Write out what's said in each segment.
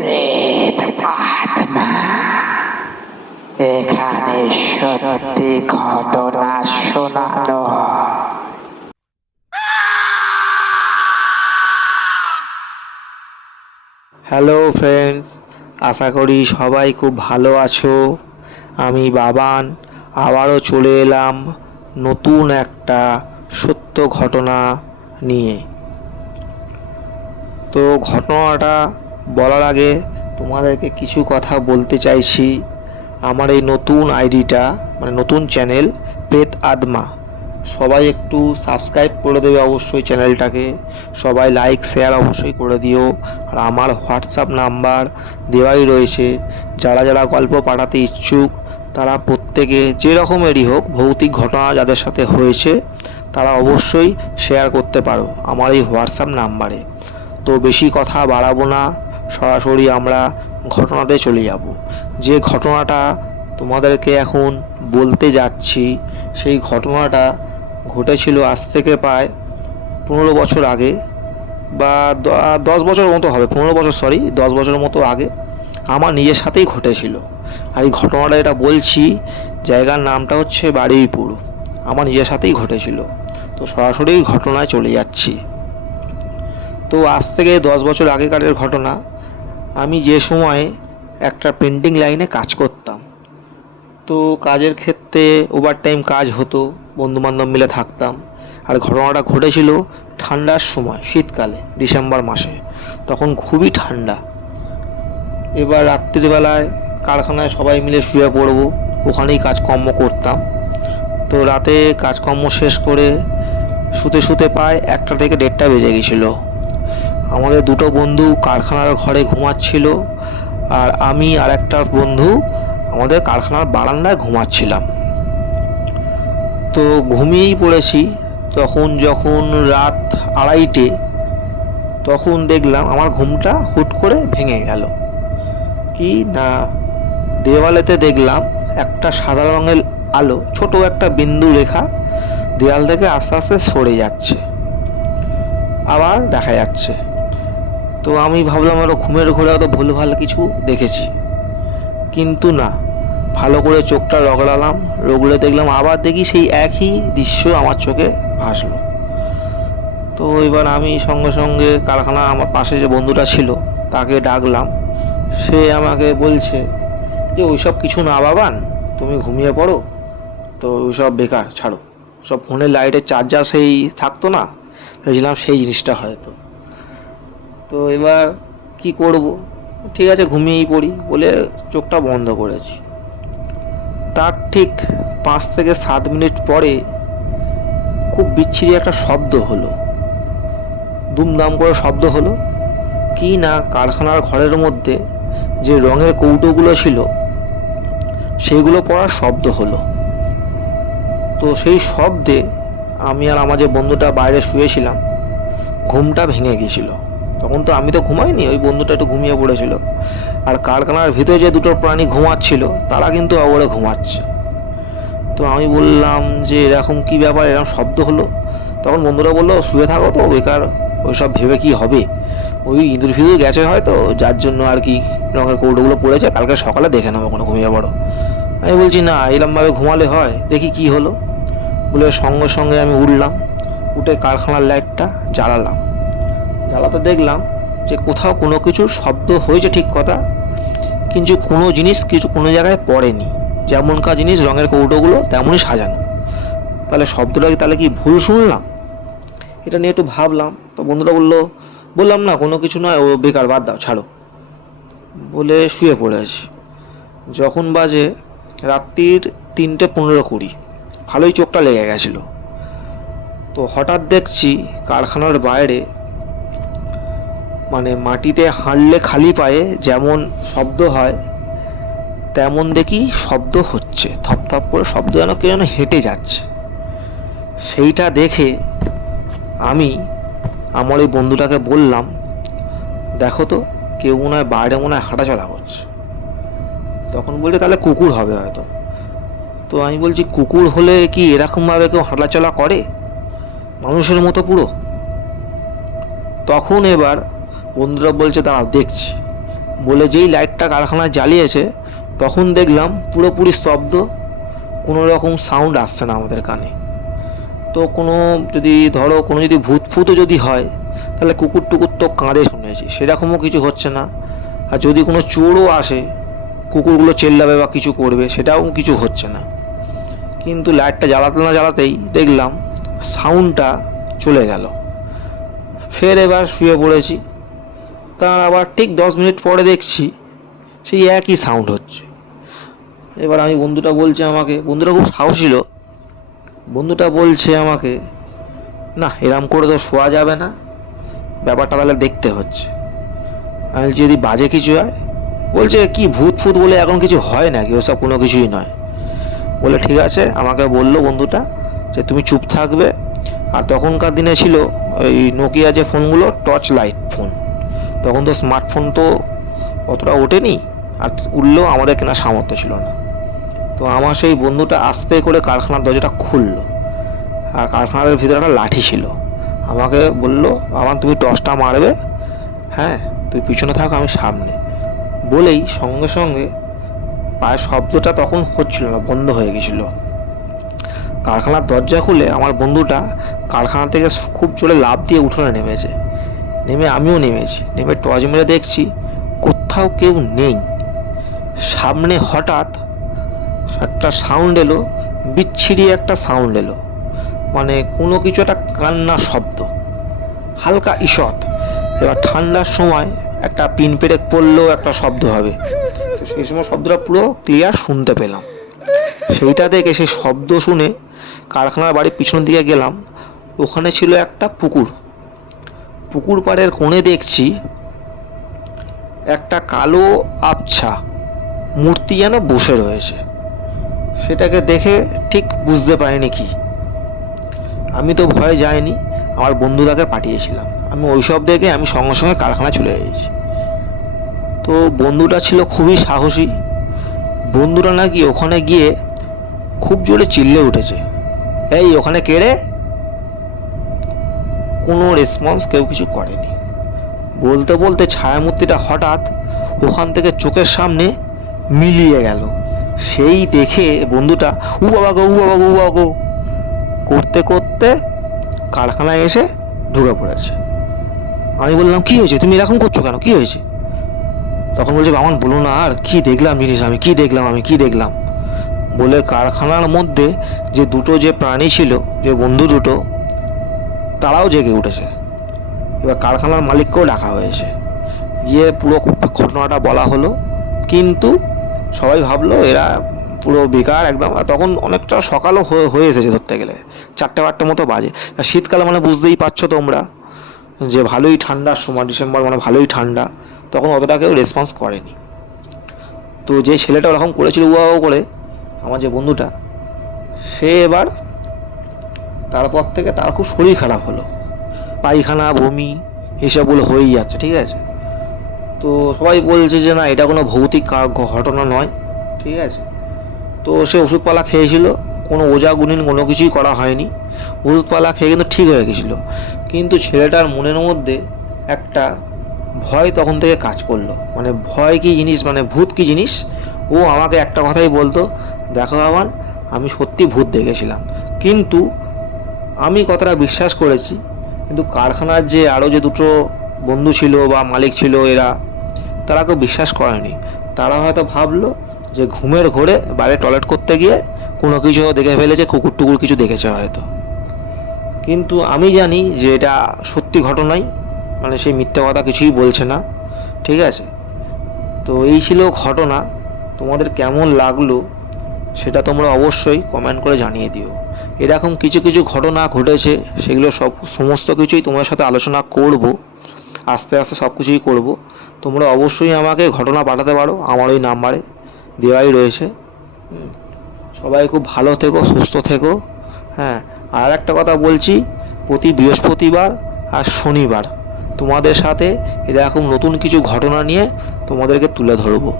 প্রেত আত্মা এখানে সত্যি ঘটনা শোনানো হ্যালো ফ্রেন্ডস, আশা করি সবাই খুব ভালো আছো। আমি বাবান আবারও চলে এলাম নতুন একটা সত্য ঘটনা নিয়ে। তো ঘটনাটা বলার আগে তোমাদেরকে কিছু কথা বলতে চাইছি। আমার এই নতুন আইডিটা মানে নতুন চ্যানেল প্রেত আত্মা, সবাই একটু সাবস্ক্রাইব করে দেবে অবশ্যই চ্যানেলটাকে, সবাই লাইক শেয়ার অবশ্যই করে দিও। আর আমার হোয়াটসঅ্যাপ নাম্বার দেওয়াই রয়েছে, যারা যারা গল্প পাঠাতে ইচ্ছুক তারা প্রত্যেকে যে রকমেরই হোক ভৌতিক ঘটনা যাদের সাথে হয়েছে তারা অবশ্যই শেয়ার করতে পারো আমার এই হোয়াটসঅ্যাপ নাম্বারে। তো বেশি কথা বাড়াবো না, সরাসরি আমরা ঘটনাতে চলে যাব। যে ঘটনাটা তোমাদেরকে এখন বলতে যাচ্ছি সেই ঘটনাটা ঘটেছিল আজ থেকে প্রায় 15 বছর আগে, বা 10 বছর মতো হবে, 15 বছর 10 বছরের মতো আগে আমার নিজের সাথেই ঘটেছিল। আর এই ঘটনাটা এটা বলছি, জায়গার নামটা হচ্ছে বারুইপুর, আমার নিজের সাথেই ঘটেছিল। তো সরাসরি ঘটনায় চলে যাচ্ছি। তো আজ থেকে 10 বছর আগেকারের ঘটনা। আমি যে সময়ে একটা পেন্টিং লাইনে কাজ করতাম, তো কাজের ক্ষেত্রে ওভারটাইম কাজ হতো, বন্ধুবান্ধব মিলে থাকতাম। আর ঘটনাটা ঘটেছিল ঠান্ডার সময়, শীতকালে ডিসেম্বর মাসে, তখন খুবই ঠান্ডা। এবার রাত্রিবেলায় কারখানায় সবাই মিলে শুয়ে পড়বো, ওখানেই কাজকর্ম করতাম। তো রাতে কাজকর্ম শেষ করে শুতে শুতে প্রায় 1টা থেকে 1:30টা বেজে গেছিলো। আমাদের দুটো বন্ধু কারখানার ঘরে ঘুমাচ্ছিল, আর আমি আর একটা বন্ধু আমাদের কারখানার বারান্দায় ঘুমাচ্ছিলাম। তো ঘুমিয়েই পড়েছি। যখন রাত 2:30, তখন দেখলাম আমার ঘুমটা হুট করে ভেঙে গেল। কি না, দেওয়ালেতে দেখলাম একটা সাদা রঙের আলো, ছোট একটা বিন্দু রেখা দেওয়াল থেকে আস্তে আস্তে সরে যাচ্ছে, আবার দেখা যাচ্ছে। তো আমি ভাবলাম আরও ঘুমের ঘোরে হয়তো ভুলভাল কিছু দেখেছি, কিন্তু না, ভালো করে চোখটা রগড়ালাম, রগড়ে দেখলাম, আবার দেখি সেই একই দৃশ্য আমার চোখে ভাসলো। তো এবার আমি সঙ্গে সঙ্গে কারখানা আমার পাশে যে বন্ধুটা ছিল তাকে ডাকলাম। সে আমাকে বলছে যে ওইসব কিছু না বাবান, তুমি ঘুমিয়ে পড়ো, তো ওইসব বেকার, ছাড়ো। সব ফোনের লাইটের চার্জার সেই থাকতো না, ভেবেছিলাম সেই জিনিসটা হয়তো। তো এবার কি করব, ঠিক আছে ঘুমিয়েই পড়ি বলে চোখটা বন্ধ করেছি। তার ঠিক 5 থেকে 7 মিনিট পরে খুব বিচ্ছিরি একটা শব্দ হলো, দুমদাম করে শব্দ হলো। কি না, কারখানার ঘরের মধ্যে যে রঙের কৌটোগুলো ছিল সেইগুলো পড়ার শব্দ হলো। তো সেই শব্দে আমি আর আমার যে বন্ধুটা বাইরে শুয়েছিলাম, ঘুমটা ভেঙে গেছিল। তখন তো আমি তো ঘুমাইনি, ওই বন্ধুটা একটু ঘুমিয়ে পড়েছিল। আর কারখানার ভিতরে যে দুটো প্রাণী ঘুমাচ্ছিল তারা কিন্তু অগরে ঘুমাচ্ছে। তো আমি বললাম যে এরকম কি ব্যাপার, এরকম শব্দ হলো? তখন বন্ধুরা বললো শুয়ে থাকো, তো বেকার ওইসব ভেবে কি হবে, ওই ইঁদুর ফিঁদুর গেছে হয়তো, যার জন্য আর কি রঙের কৌটোগুলো পড়েছে, কালকে সকালে দেখে নেবো, কোনো ঘুমিয়ে পড়ো। আমি বলছি না, এরমভাবে ঘুমালে হয়, দেখি কি হলো। বলে সঙ্গে সঙ্গে আমি উঠলাম, উঠে কারখানার লাইটটা জ্বালালাম। জ্বালাতে দেখলাম যে কোথাও কোনো কিছুর শব্দ হয়েছে ঠিক কথা, কিন্তু কোনো জিনিস কোনো জায়গায় পড়েনি। যেমনকার জিনিস রঙের কৌটোগুলো তেমনই সাজানো। তাহলে শব্দটা তাহলে কি ভুল শুনলাম? এটা নিয়ে একটু ভাবলাম। তো বন্ধুরা বললাম না কোনো কিছু নয়, ও বেকার, বাদ দাও, ছাড়ো, বলে শুয়ে পড়ে আছি। যখন বাজে রাত্রির 3:15-20, ভালোই চোখটা লেগে গেছিলো। তো হঠাৎ দেখছি কারখানার বাইরে, মানে মাটিতে হাঁটলে খালি পায়ে যেমন শব্দ হয় তেমন দেখি শব্দ হচ্ছে, থপথপ করে শব্দ, যেন কেউ যেন হেঁটে যাচ্ছে। সেইটা দেখে আমি আমার ওই বন্ধুটাকে বললাম, দেখো তো, কেউ মনে হয় বাইরে মনে হয় হাঁটাচলা করছে। তখন বলছে তাহলে কুকুর হবে হয়তো। তো আমি বলছি কুকুর হলে কি এরকমভাবে কেউ হাঁটাচলা করে, মানুষের মতো পুরো? তখন এবার বন্ধুরা বলছে দাঁড়াও দেখছি। বলে যেই লাইটটা কারখানায় জ্বালিয়েছে তখন দেখলাম পুরোপুরি স্তব্ধ, কোনো রকম সাউন্ড আসছে না আমাদের কানে। তো কোনো যদি ধরো কোনো যদি ভূত ফুতও যদি হয় তাহলে কুকুর টুকুর তো কাঁদে শুনেছি, সেরকমও কিছু হচ্ছে না। আর যদি কোনো চোরও আসে কুকুরগুলো চেল্লাবে বা কিছু করবে, সেটাও কিছু হচ্ছে না। কিন্তু লাইটটা জ্বালাতে না জ্বালাতেই দেখলাম সাউন্ডটা চলে গেল। ফের এবার শুয়ে পড়েছি, তার আবার ঠিক 10 মিনিট পরে দেখছি সেই একই সাউন্ড হচ্ছে। এবার আমি বন্ধুটা বলছে আমাকে, বন্ধুটা খুব সাহস ছিল, বন্ধুটা বলছে আমাকে, না এরম করে তো শোয়া যাবে না, ব্যাপারটা তাহলে দেখতে হচ্ছে। আমি যদি বাজে কিছু হয়, বলছে কি ভূত ফুত বলে এখন কিছু হয় নাকি, ওসব কোনো কিছুই নয়। বলে ঠিক আছে, আমাকে বললো বন্ধুটা যে তুমি চুপ থাকবে। আর তখনকার দিনে ছিল ওই নোকিয়া যে ফোনগুলো, টর্চ লাইট ফোন, তখন তো স্মার্টফোন তো অতটা ওঠেনি, আর উঠলেও আমাদের কেনার সামর্থ্য ছিল না। তো আমার সেই বন্ধুটা আস্তে করে কারখানার দরজাটা খুললো, আর কারখানার ভিতরে একটা লাঠি ছিল। আমাকে বললো, আমার তুমি টর্চটা মারবে, হ্যাঁ তুই পিছনে থাক আমি সামনে। বলেই সঙ্গে সঙ্গে পায়ের শব্দটা তখন হচ্ছিল না, বন্ধ হয়ে গেছিলো। কারখানার দরজা খুলে আমার বন্ধুটা কারখানা থেকে খুব জোরে লাফ দিয়ে উঠোনে নেমেছে। নেমে আমিও নেমেছি, নেমে টর্চ মেরে দেখছি কোথাও কেউ নেই। সামনে হঠাৎ একটা সাউন্ড এলো, বিচ্ছিরি একটা সাউন্ড এলো, মানে কোনো কিছু একটা কান্নার শব্দ, হালকা ঈষৎ। এবার ঠান্ডার সময় একটা পিন পেরেক পড়লেও একটা শব্দ হবে, তো সেই সময় শব্দটা পুরো ক্লিয়ার শুনতে পেলাম। সেইটা দেখে সেই শব্দ শুনে কারখানার বাড়ির পিছন দিকে গেলাম। ওখানে ছিল একটা পুকুর, পুকুর পাড়ের কোণে দেখছি একটা কালো আবছা মূর্তি যেন বসে রয়েছে। সেটাকে দেখে ঠিক বুঝতে পারিনি কি, আমি তো ভয়ে যাইনি, আমার বন্ধুটাকে পাঠিয়েছিলাম। আমি ওইসব দেখে আমি সঙ্গে সঙ্গে কারখানা চলে গেছি। তো বন্ধুটা ছিল খুবই সাহসী, বন্ধুরা নাকি ওখানে গিয়ে খুব জোরে চিল্লে উঠেছে, এই ওখানে কে রে? কোনো রেসপন্স কেউ কিছু করেনি। বলতে বলতে ছায়ামূর্তিটা হঠাৎ ওখান থেকে চোখের সামনে মিলিয়ে গেল। সেই দেখে বন্ধুটা উ বাবা গো, উ বাবা গো, উ বাবা গো করতে করতে কারখানায় এসে ঢুকে পড়েছে। আমি বললাম কি হয়েছে, তুমি এরকম করছো কেন, কি হয়েছে? তখন বলছে বামন বলো না আর, কি দেখলাম জিনিস, আমি কি দেখলাম বলে কারখানার মধ্যে যে দুটো যে প্রাণী ছিল, যে বন্ধু দুটো, তারাও জেগে উঠেছে। এবার কারখানার মালিককেও ডাকা হয়েছে, গিয়ে পুরো ঘটনাটা বলা হলো। কিন্তু সবাই ভাবলো এরা পুরো বেকার একদম। তখন অনেকটা সকালও হয়ে এসেছে, ধরতে গেলে 4টে মতো বাজে। আর শীতকালে মানে বুঝতেই পারছো তোমরা যে ভালোই ঠান্ডার সময়, ডিসেম্বর মানে ভালোই ঠান্ডা, তখন অতটা কেউ রেসপন্স করেনি। তো যে ছেলেটা ওরকম করেছিল উয়াও করে, আমার যে বন্ধুটা, সে এবার তারপর থেকে তার খুব শরীর খারাপ হলো, পায়খানা বমি এসবগুলো হয়েই যাচ্ছে, ঠিক আছে। তো সবাই বলছে যে না এটা কোনো ভৌতিক ঘটনা নয়, ঠিক আছে। তো সে ওষুধপালা খেয়েছিল, কোনো ওজা গুনিন কোনো কিছুই করা হয়নি, ওষুধপালা খেয়ে কিন্তু ঠিক হয়ে গেছিলো। কিন্তু ছেলেটার মনের মধ্যে একটা ভয় তখন থেকে কাজ করলো, মানে ভয় কী জিনিস, মানে ভূত কী জিনিস। ও আমাকে একটা কথাই বলতো, দেখো আমার, আমি সত্যি ভূত দেখেছিলাম। কিন্তু আমি কথাটা বিশ্বাস করেছি, কিন্তু কারখানার যে আরও যে দুটো বন্ধু ছিল বা মালিক ছিল, তারা কেউ বিশ্বাস করেনি। তারা হয়তো ভাবলো যে ঘুমের ঘোরে বাইরে টয়লেট করতে গিয়ে কোনো কিছু দেখে ফেলেছে, কুকুর টুকুর কিছু দেখেছে হয়তো। কিন্তু আমি জানি যে এটা সত্যি ঘটনাই, মানে সেই মিথ্যে কথা কিছুই বলছে না, ঠিক আছে। তো এই ছিল ঘটনা, তোমাদের কেমন লাগলো সেটা তোমরা অবশ্যই কমেন্ট করে জানিয়ে দিও। এরকম কিছু কিছু ঘটনা ঘটেছে, সেগুলো সমস্ত কিছুই তোমার সাথে আলোচনা করব, আস্তে আস্তে সব কিছুই করব। তোমরা অবশ্যই আমাকে ঘটনা পাঠাতে পারো, আমার ওই নাম্বারে দেওয়াই রয়েছে। সবাই খুব ভালো থেকো, সুস্থ থেকো। হ্যাঁ, আর একটা কথা বলছি, প্রতি বৃহস্পতিবার আর শনিবার তোমাদের সাথে এরকম নতুন কিছু ঘটনা নিয়ে তোমাদেরকে তুলে ধরবো।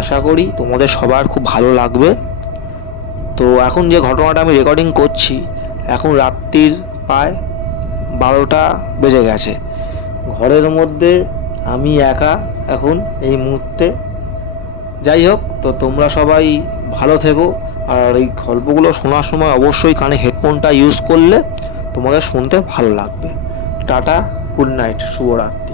আশা করি তোমাদের সবার খুব ভালো লাগবে। তো এখন যে ঘটনাটা আমি রেকর্ডিং করছি, এখন রাত্রির প্রায় 12টা বেজে গেছে। ঘরের মধ্যে আমি একা, এখন এই মুহূর্তে। যাই হোক, তো তোমরা সবাই ভালো থেকো, আর এই গল্পগুলো শোনার সময় অবশ্যই কানে হেডফোনটা ইউজ করলে তোমাদের শুনতে ভালো লাগবে। টাটা, গুড নাইট, শুভরাত্রি।